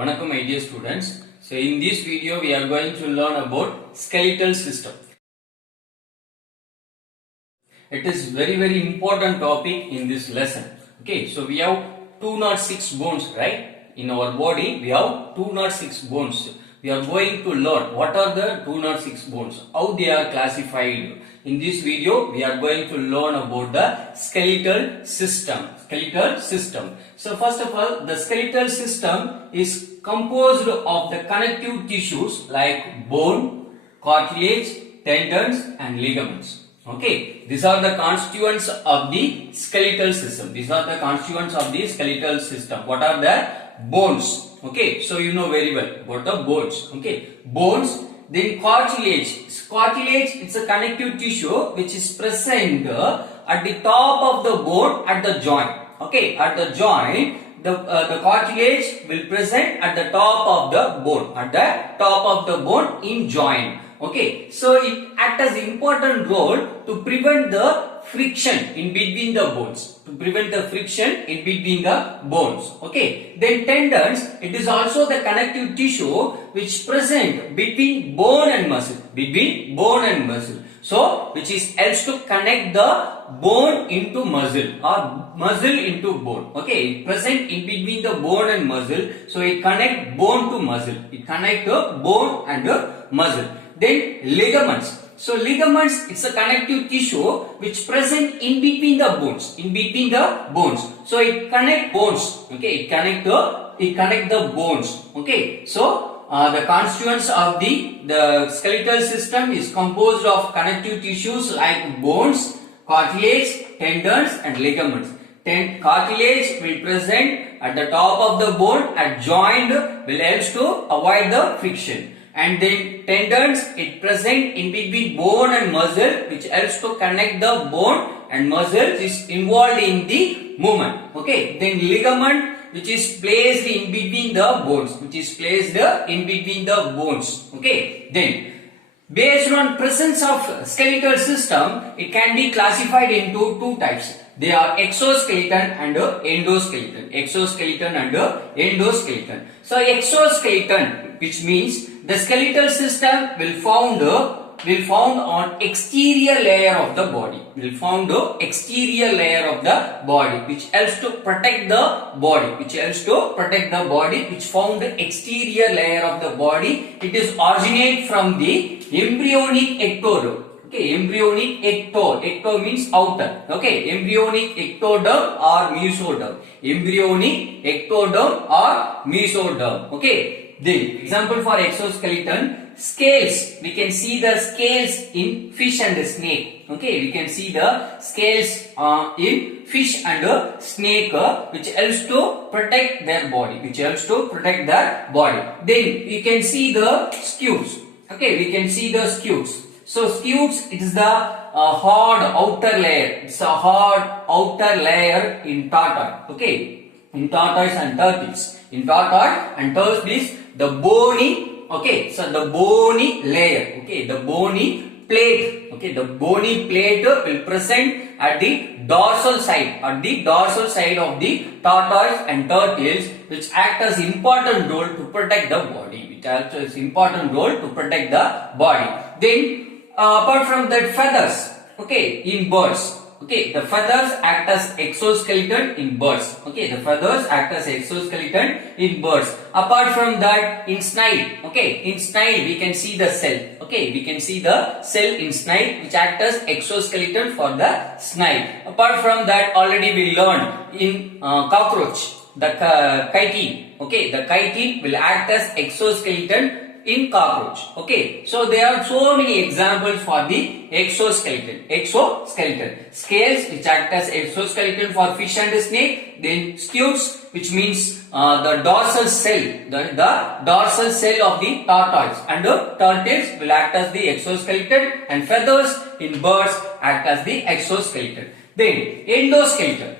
Vanakkam my dear students. So in this video we are going to learn about skeletal system. It is very important topic in this lesson. Okay, so we have 206 bones, right? In our body we have 206 bones. We are going to learn what are the 206 bones, how they are classified. In this video we are going to learn about the skeletal system. So first of all, the skeletal system is composed of the connective tissues like bone, cartilage, tendons and ligaments. Okay, these are the constituents of the skeletal system. What are the bones? Okay, so you know very well about the bones. Okay, bones. Then cartilage. Cartilage, it's a connective tissue which is present at the top of the bone at the joint. Okay, at the joint, the cartilage will present at the top of the bone. In joint. Okay, so it acts as important role to prevent the friction in between the bones. Okay, then tendons, it is also the connective tissue which present between bone and muscle. So which is helps to connect the bone into muscle or muscle into bone. Okay, present in between the bone and muscle, so it connect bone to muscle. Then ligaments. So ligaments, it's a connective tissue which present in between the bones. So it connect bones. Okay, it connect the bones. Okay, so the constituents of the skeletal system is composed of connective tissues like bones, cartilage, tendons and ligaments. Cartilage will present at the top of the bone at joint, will helps to avoid the friction. And then tendons, it present in between bone and muscle which helps to connect the bone and muscle is involved in the movement. Okay, then ligament which is placed in between the bones. Okay, then based on presence of skeletal system, it can be classified into two types. They are exoskeleton and endoskeleton. So exoskeleton, which means the skeletal system will found on exterior layer of the body. Which helps to protect the body. Which found the exterior layer of the body. It is originate from the embryonic ectoderm. Okay, embryonic ecto means outer. Okay, embryonic ectoderm or mesoderm. Okay, the example for exoskeleton, scales. We can see the scales in fish and snake. Okay, we can see the scales in fish and snake, which helps to protect their body. Then you can see the scutes. Okay, So scutes, it is the hard outer layer. It's a hard outer layer in tortoise. Okay, in tortoise and turtles. The bony. Okay, so the bony layer. Okay, the bony plate. Okay, the bony plate will present at the dorsal side. Of the tortoise and turtles, which act as important role to protect the body. Then apart from that, feathers. Okay, in birds. Okay, the feathers act as exoskeleton in birds. Apart from that, in snail. Okay, in snail we can see the cell. Okay, we can see the cell in snail which act as exoskeleton for the snail. Apart from that, already we learned in cockroach, the chitin. Okay, the chitin will act as exoskeleton in cockroach. Okay, so there are so many examples for the exoskeleton. Scales which act as exoskeleton for fish and snake. Then scutes, which means the dorsal cell, the dorsal cell of the tortoise and the turtles will act as the exoskeleton, and feathers in birds act as the exoskeleton. Then endoskeleton.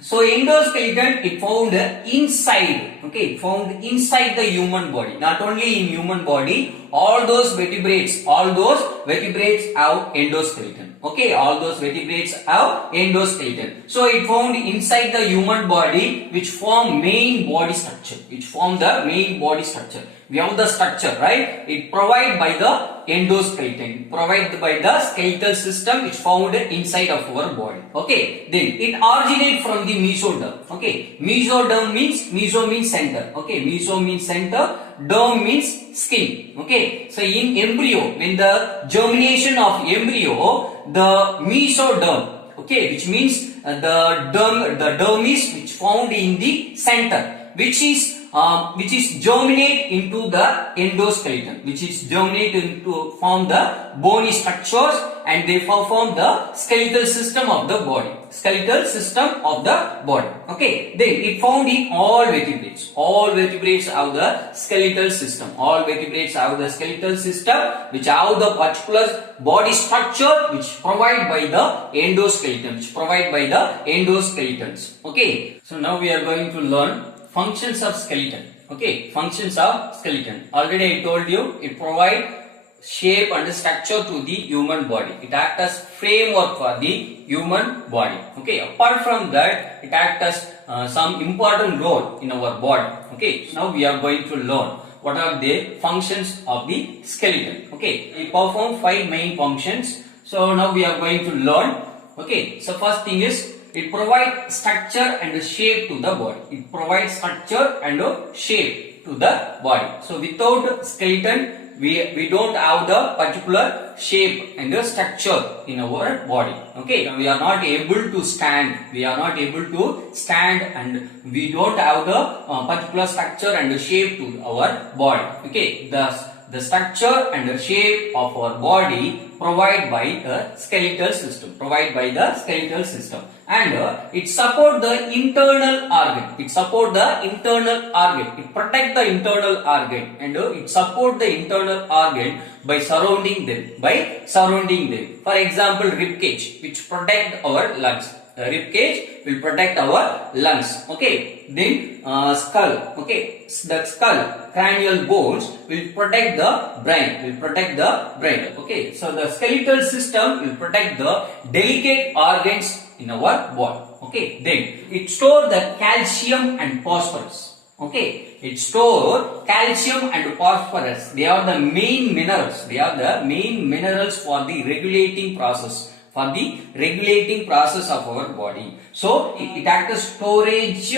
So endoskeleton it found inside, okay, found inside the human body. Not only in human body, all those vertebrates have endoskeleton. Okay, all those vertebrates have endoskeleton. So it found inside the human body, which form main body structure. Which form the main body structure. We have the structure, right? It provided by the endoskeleton, provided by the skeletal system which found inside of our body. Okay, then it originates from the mesoderm. Okay, mesoderm means, meso means center. Okay, meso means center, derm means skin. Okay, so in embryo, when the germination of embryo, the mesoderm, okay, which means the dermis which found in the center, which is germinate into the endoskeleton, which is germinate into form the bony structures, and they form the skeletal system of the body. Skeletal system of the body. Okay. Then it found in all vertebrates. All vertebrates have the skeletal system. All vertebrates have the skeletal system which have the particular body structure which provided by the endoskeleton. Which provided by the endoskeletons. Okay. So now we are going to learn functions of skeleton. Okay, functions of skeleton. Already I told you it provides shape and structure to the human body. It acts as framework for the human body. Okay, apart from that, it acts as some important role in our body. Okay, so now we are going to learn what are the functions of the skeleton. Okay, it performs 5 main functions. So now we are going to learn. Okay, so first thing is, it provides structure and shape to the body. It provides structure and shape to the body. So without skeleton, we don't have the particular shape and the structure in our body. Okay, we are not able to stand. We are not able to stand, and we don't have the particular structure and the shape to our body. Okay, the structure and the shape of our body provided by the skeletal system. Provided by the skeletal system. And it support the internal organ. It support the internal organ. It protect the internal organ, and it support the internal organ by surrounding them. By surrounding them. For example, rib cage, which protect our lungs. The rib cage will protect our lungs. Okay. Then skull. Okay. The skull, cranial bones will protect the brain. Will protect the brain. Okay. So the skeletal system will protect the delicate organs in our body. Okay. Then it store the calcium and phosphorus. Okay. It store calcium and phosphorus. They are the main minerals. They are the main minerals for the regulating process. For the regulating process of our body. So it acts as storage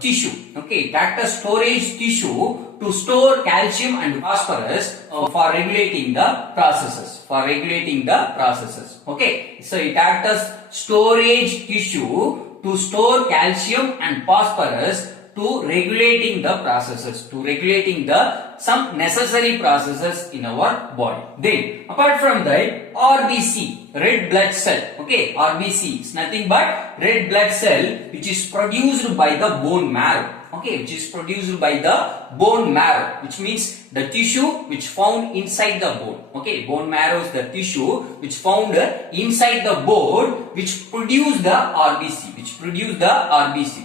tissue. Okay, it acts as storage tissue to store calcium and phosphorus for regulating the processes. For regulating the processes. Okay, so it acts as storage tissue to store calcium and phosphorus to regulating the processes, to regulating the some necessary processes in our body. Then apart from that, RBC, red blood cell. Okay, RBC is nothing but red blood cell which is produced by the bone marrow. Okay, which is produced by the bone marrow, which means the tissue which found inside the bone. Okay, bone marrow is the tissue which found inside the bone which produce the RBC,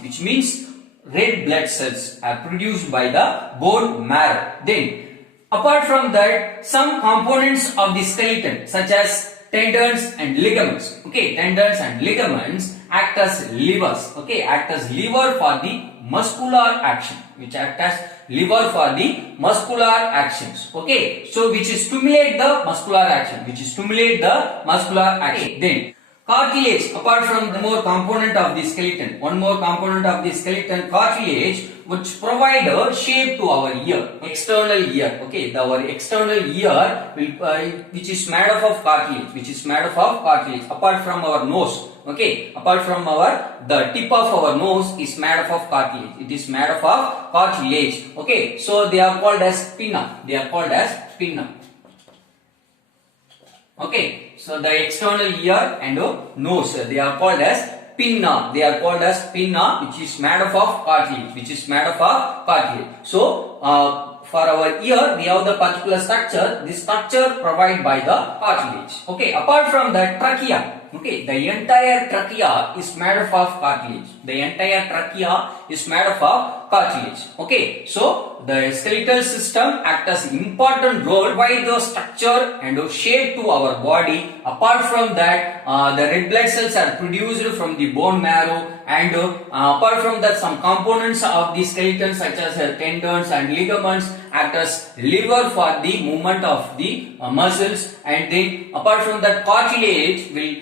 which means red blood cells are produced by the bone marrow. Then apart from that, some components of the skeleton such as tendons and ligaments. Okay, tendons and ligaments act as livers. Okay, act as liver for the muscular action, which act as liver for the muscular actions. Okay, so which stimulate the muscular action, Then cartilage, apart from the more component of the skeleton, one more component of the skeleton, cartilage, which provide a shape to our ear, external ear. Okay, our external ear will, which is made up of cartilage, apart from our nose. Okay, apart from the tip of our nose is made up of cartilage. It is made up of cartilage. Okay, so they are called as pinna. Okay, so the external ear and nose, they are called as pinna. Which is made up of cartilage. So for our ear, we have the particular structure. This structure provided by the cartilage. Okay, apart from that, trachea. Okay, the entire trachea is made up of cartilage. The entire trachea is made up of cartilage. Okay, so the skeletal system acts as important role by the structure and shape to our body. Apart from that, the red blood cells are produced from the bone marrow, and apart from that, some components of the skeleton such as tendons and ligaments act as lever for the movement of the muscles, and then apart from that, cartilage will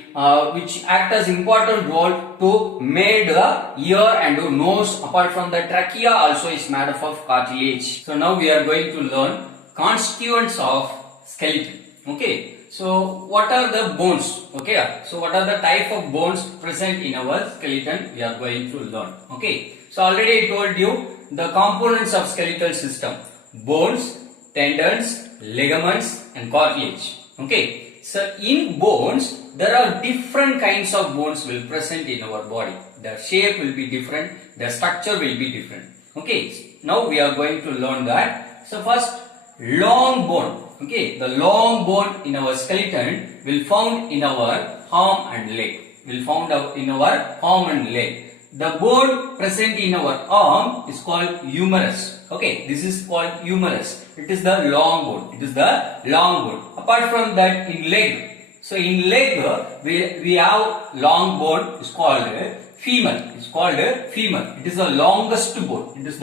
which act as important role to made the ear and nose. Apart from the trachea also is made up of cartilage. So now we are going to learn constituents of skeleton. Okay, so what are the bones? Okay, so what are the type of bones present in our skeleton? We are going to learn. Okay, so already I told you the components of skeletal system: bones, tendons, ligaments, and cartilage. Okay, so in bones there are different kinds of bones will present in our body. The shape will be different, the structure will be different. Okay, now we are going to learn that. So first, long bone. Okay, the long bone in our skeleton will found in our arm and leg. Will found in our arm and leg. The bone present in our arm is called humerus. Okay, this is called humerus. It is the long bone. It is the long bone. Apart from that, in leg. So in leg, we have long bone is called femur. It's called femur. It is the longest bone. It is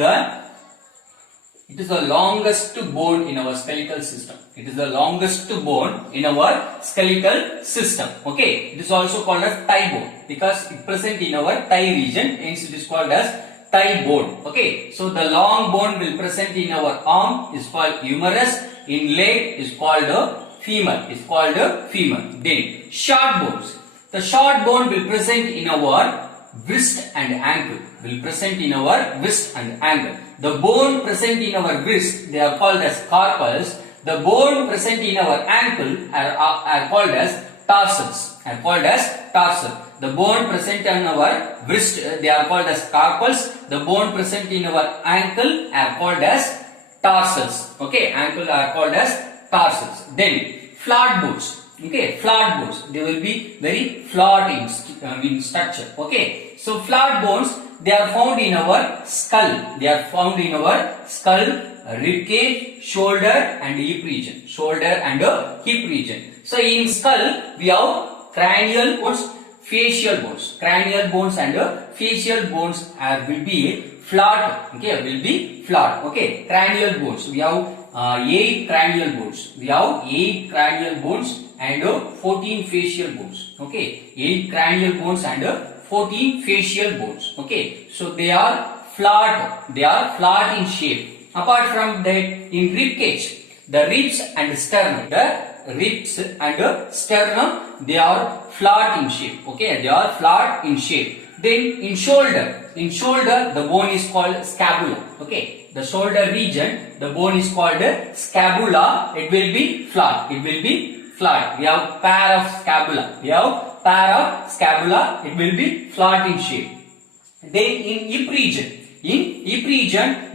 the longest bone in our skeletal system. It is the longest bone in our skeletal system. Okay, it is also called as thigh bone because it present in our thigh region. Hence, it is called as thigh bone. Okay, so the long bone will present in our arm is called humerus. In leg is called femur. Is called femur. Then short bones. The short bone will present in our wrist and ankle. Will present in our wrist and ankle. The bone present in our wrist, they are called as carpals. The bone present in our ankle are called as tarsals. Are called as tarsal. The bone present in our wrist, they are called as carpals. The bone present in our ankle are called as tarsals. Okay, ankle are called as tarsals. Then flat bones. Okay, flat bones. They will be very flat in structure. Okay, so flat bones, they are found in our skull. They are found in our skull, rib cage, shoulder and hip region. Shoulder and hip region. So in skull we have cranial bones, facial bones. Cranial bones and facial bones will be flat. Okay, will be flat. Okay, cranial bones. We have 8 cranial bones. We have 8 cranial bones and 14 facial bones. Okay, 8 cranial bones and 14 facial bones. Okay, so they are flat. They are flat in shape. Apart from that, in rib cage, the ribs and sternum, they are flat in shape. Okay, they are flat in shape. Then in shoulder, the bone is called scapula. Okay, the shoulder region, the bone is called scapula. It will be flat. It will be flat. We have pair of scapula. We have pair of scapula. It will be flat in shape. Then in hip region,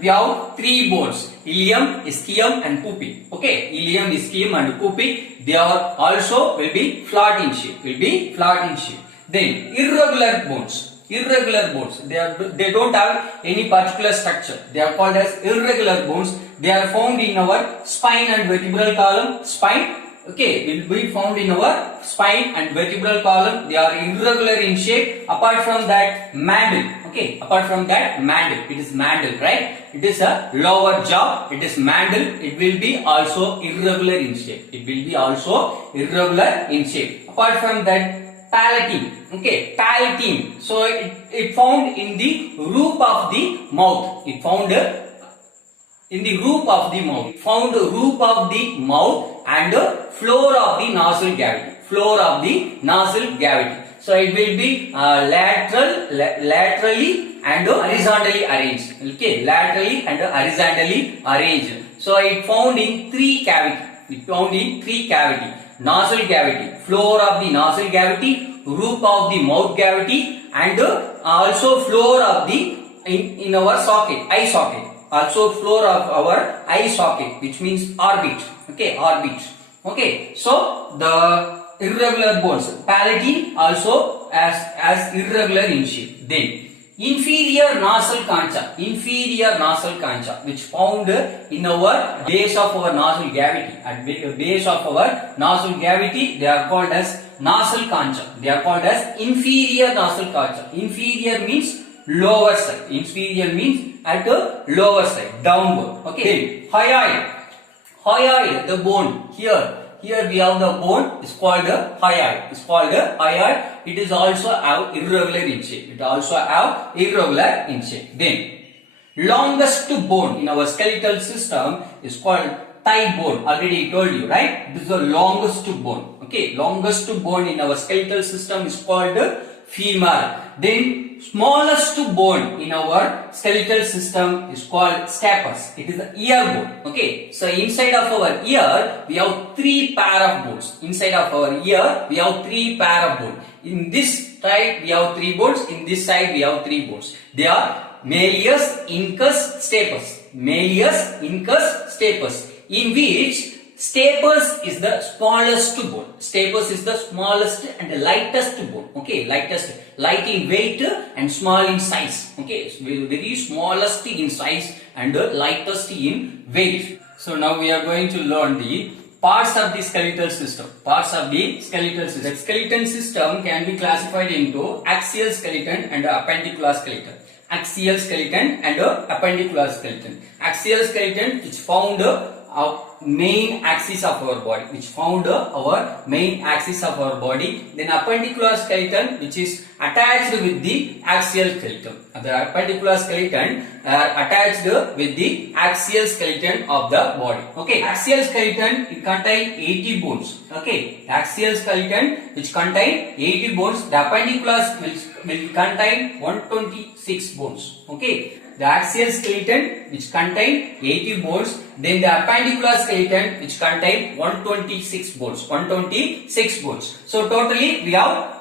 we have 3 bones: ilium, ischium, and pubic. Okay, ilium, ischium, and pubic. They are also will be flat in shape. Will be flat in shape. Then irregular bones. Irregular bones. They don't have any particular structure. They are called as irregular bones. They are found in our spine and vertebral column. Spine. Okay, will be found in our spine and vertebral column. They are irregular in shape. Apart from that, mandible. Okay, apart from that, mandible. It is mandible, right? It is a lower jaw. It is mandible. It will be also irregular in shape. It will be also irregular in shape. Apart from that, palatine. Okay, palatine. So it found in the roof of the mouth. It found in the roof of the mouth. Found the roof of the mouth and floor of the nasal cavity. Floor of the nasal cavity. So it will be laterally and horizontally arranged. Okay, laterally and horizontally arranged. So it found in 3 cavity. It found in 3 cavity. Nasal cavity, floor of the nasal cavity, roof of the mouth cavity, and also floor of the in our socket, eye socket. Also floor of our eye socket, which means orbit. Okay, orbit. Okay, so the irregular bones. Palatine also as irregular in shape. Then inferior nasal concha, which found in our base of our nasal cavity. At base of our nasal cavity, they are called as nasal concha. They are called as inferior nasal concha. Inferior means lower side. Inferior means at the lower side, downward. Okay. Hyoid, the bone here. Here we have the bone. It's called the hyoid. It's called the hyoid. It is also irregular in shape. It also have irregular in shape. Then longest bone in our skeletal system is called thigh bone. Already told you, right? This is the longest bone. Okay, longest bone in our skeletal system is called femur. Then smallest bone in our skeletal system is called stapes. It is the ear bone. Okay, so inside of our ear we have 3 pair of bones. Inside of our ear we have 3 pair of bones. In this side we have 3 bones. In this side we have 3 bones. They are malleus, incus, stapes. Malleus, incus, stapes. In which stapes is the smallest bone. Stapes is the smallest and the lightest bone. Okay, lightest, light in weight and small in size. Okay, so very smallest in size and the lightest in weight. So now we are going to learn the parts of the skeletal system. Parts of the skeletal system. The skeleton system can be classified into axial skeleton and appendicular skeleton. Axial skeleton and appendicular skeleton. Axial skeleton which found our main axis of our body, which found our main axis of our body. Then appendicular skeleton which is attached with the axial skeleton. The appendicular skeleton are attached with the axial skeleton of the body. Okay, axial skeleton it contain 80 bones. Okay, axial skeleton which contain 80 bones. The appendicular will contain 126 bones. Okay. The axial skeleton which contain 80 bones, then the appendicular skeleton which contain 126 bones. 126 bones. So totally we have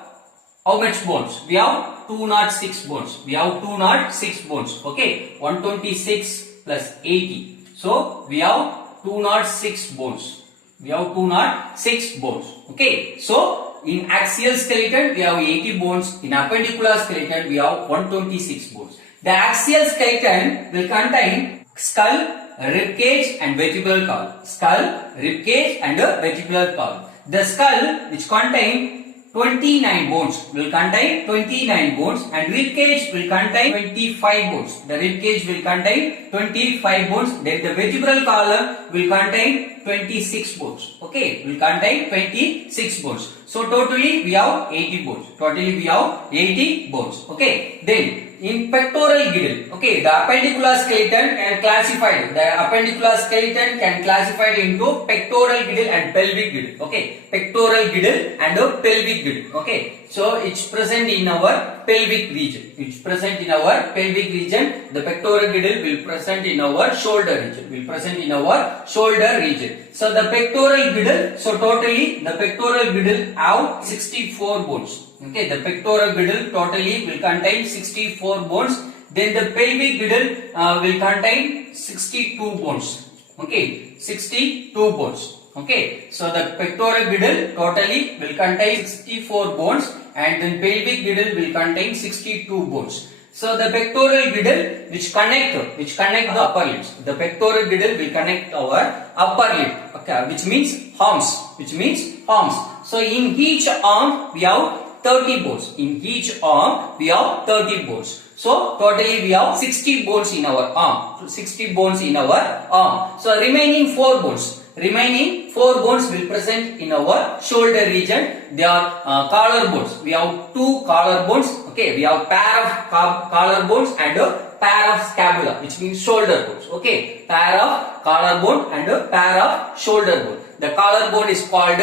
how much bones? We have 206 bones. We have 206 bones. Okay, 126 plus 80. So we have 206 bones. We have 206 bones. Okay, so in axial skeleton we have 80 bones. In appendicular skeleton we have 126 bones. The axial skeleton will contain skull, rib cage and vertebral column. Skull, rib cage and vertebral column. The skull which contain 29 bones will contain 29 bones and rib cage will contain 25 bones. The rib cage will contain 25 bones. Then the vertebral column will contain 26 bones. Okay, will contain 26 bones. So totally we have 80 bones. Totally we have 80 bones. Okay, then in pectoral girdle, okay, the appendicular skeleton can classified. The appendicular skeleton can classified into pectoral girdle and pelvic girdle. Okay, pectoral girdle and pelvic girdle. Okay, so it's present in our pelvic region. It's present in our pelvic region. The pectoral girdle will present in our shoulder region. Will present in our shoulder region. So the pectoral girdle. So totally the pectoral girdle have 64 bones. Okay, the pectoral girdle totally will contain 64 bones. Then the pelvic girdle will contain 62 bones. Okay, 62 bones. Okay, so the pectoral girdle totally will contain 64 bones and then pelvic girdle will contain 62 bones. So the pectoral girdle which connect the upper limbs. The pectoral girdle will connect our upper limb. Okay, which means arms. So in each arm we have 30 bones. In each arm we have 30 bones. So totally we have 60 bones in our arm. 60 bones in our arm. So remaining 4 bones. Remaining 4 bones will present in our shoulder region. They are collar bones. We have 2 collar bones. Okay, we have pair of collar bones and a pair of scapula, which means shoulder bones. Okay, pair of collar bone and a pair of shoulder bone. The collar bone is called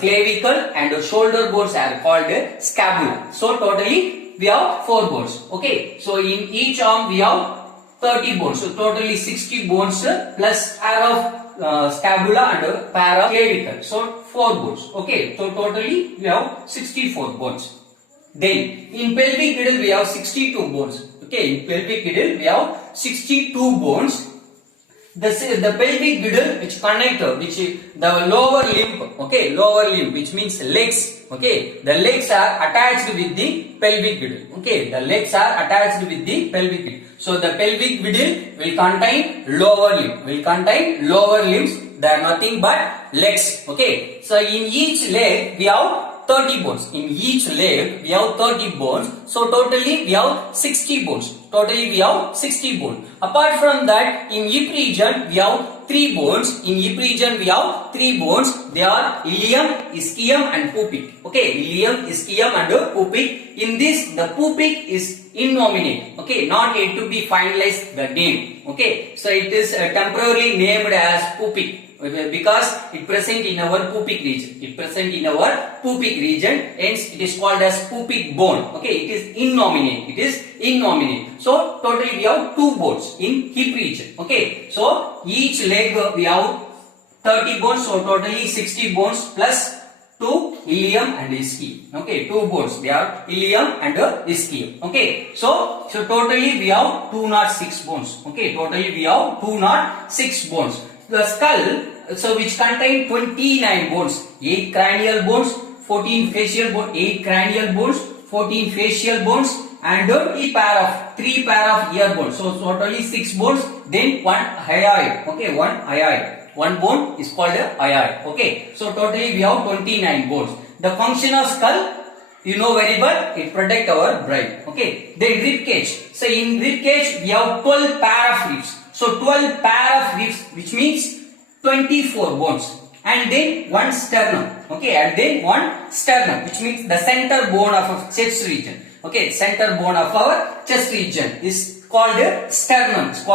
clavicle and the shoulder bones are called scapula. So totally we have 4 bones. Okay, so in each arm we have 30 bones. So totally 60 bones plus pair of scapula and a pair of clavicle. So 4 bones. Okay, so totally we have 64 bones. Then in pelvic girdle we have 62 bones. Okay, in pelvic girdle we have 62 bones. The pelvic girdle which connect the lower limb, okay, lower limb, which means legs, okay, the legs are attached with the pelvic girdle, okay, the legs are attached with the pelvic girdle. So the pelvic girdle will contain lower limb, lower limbs. They are nothing but legs, okay. So in each leg we have 30 bones. In each leg we have 30 bones. So totally we have 60 bones. Apart from that, in hip region we have 3 bones. They are ilium, ischium and pubic. Okay, ilium, ischium and pubic. In this, the pubic is innominate. Okay, not yet to be finalized the name. Okay, so it is temporarily named as pubic, because it present in our pubic region. Hence it is called as pubic bone. Okay, it is innominate. So totally we have 2 bones in hip region. Okay, so each leg we have 30 bones, so totally 60 bones plus 2 ilium and ischium. Okay, 2 bones, they are ilium and ischium. Okay, so totally we have 206 bones. Okay, totally we have 206 bones. The skull, so which contain 29 bones, 8 cranial bones, 14 facial bones, 8 cranial bones, 14 facial bones, and 3 pair of ear bones. So totally 6 bones. Then 1 hyoid. Okay, 1 hyoid. 1 bone is called a hyoid. Okay, so totally we have 29 bones. The function of skull, you know very well, it protect our brain. Okay, then rib cage. So in rib cage we have 12 pair of ribs. So 12 pair of ribs, which means 24 bones, and then 1 sternum. Okay, and then 1 sternum, which means the center bone of our chest region. Okay, center bone of our chest region is called sternum. So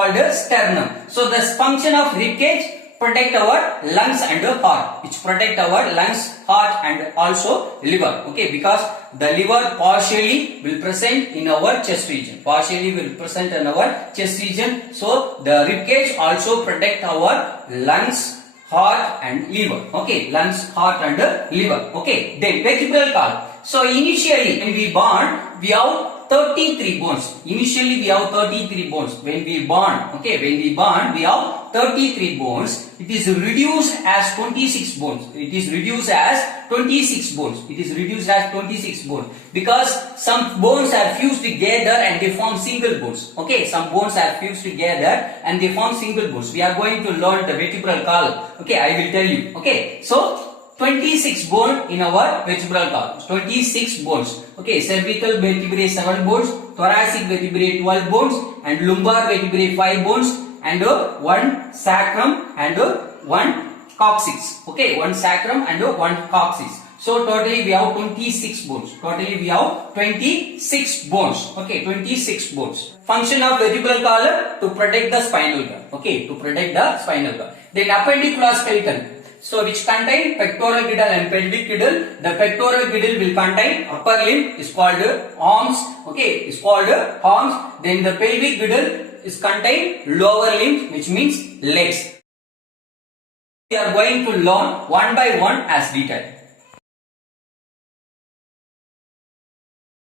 the function of rib cage, protect our lungs and heart, and also liver. Okay, because the liver partially will present in our chest region. So the rib cage also protect our lungs, heart and liver. Okay, lungs, heart and liver. Okay, then vertebral column. So initially when we born, we have 33 bones. When we born, we have 33 bones. It is reduced as 26 bones. Because some bones are fused together and they form single bones. Okay, We are going to learn the vertebral column. Okay, I will tell you. Okay, so 26 bones in our vertebral column. 26 bones. Okay, cervical vertebrae 7 bones, thoracic vertebrae 12 bones, and lumbar vertebrae 5 bones, and 1 sacrum and 1 coccyx. Okay, 1 sacrum and 1 coccyx. So totally we have 26 bones. Okay, 26 bones. Function of vertebral column, to protect the spinal cord. Okay, Then appendicular skeleton. So which contain pectoral girdle and pelvic girdle. The pectoral girdle will contain upper limb, is called arms. Okay, Then the pelvic girdle is contain lower limb, which means legs. We are going to learn one by one as detailed.